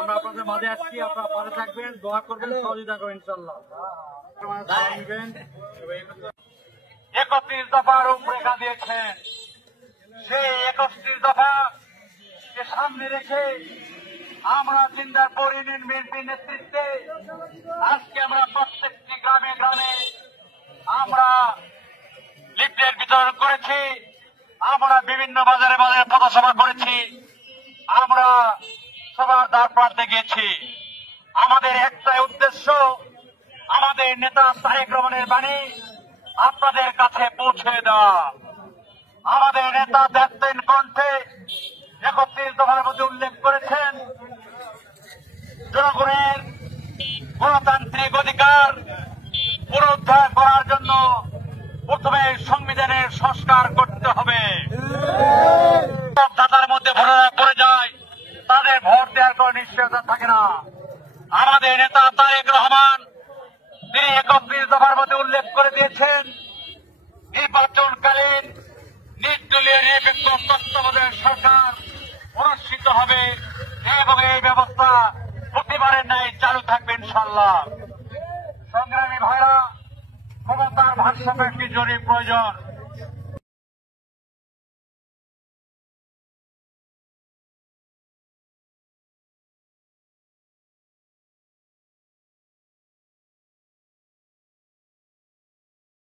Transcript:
আমরা আপনাদের মাঝে আসছি, আপনারা ভালো থাকবেন, দোয়া করবেন, সহযোগিতা করবেন ইনশাআল্লাহ। 31 দফা রূপরেখা দিয়েছেন, সেই 31 দফাকে সামনে রেখে আমরা জিন্দারপুর ইউনিয়ন বিএনপির নেতৃত্বে আজকে আমরা প্রত্যেকটি গ্রামে গ্রামে আমরা লিফলেট বিতরণ করেছি, আমরা বিভিন্ন বাজারে বাজারে পথসভা করেছি, আমরা সবার দ্বার প্রান্তে গেছি। আমাদের একটাই উদ্দেশ্য, আমাদের নেতা তারেক রহমানের বাণী আপনাদের কাছে পৌঁছে দেওয়া। আমাদের নেতা দেশপ্রেম কণ্ঠে 31 দফার মধ্যে উল্লেখ করেছেন, জনগণের গণতান্ত্রিক অধিকার পুনরুদ্ধার করার জন্য প্রথমে সংবিধানের সংস্কার করতে হবে। ভোটদাতার মধ্যে ভোটাররা পড়ে যায়, তাদের ভোট দেওয়ার কোন নিশ্চয়তা থাকে না। আমাদের নেতা তারেক রহমান তিনি 31 দফার মধ্যে উল্লেখ করে দিয়েছেন, নির্বাচনকালীন নির্দলীয় নিরপেক্ষ তত্ত্বাবধায়ক সরকার অনুষ্ঠিত হবে এবং এই ব্যবস্থা প্রতিবারের ন্যায় চালু থাকবে ইনশাআল্লাহ। সংগ্রামী ভাইরা, ক্ষমতার ভারসাম্য একটি জরুরি প্রয়োজন।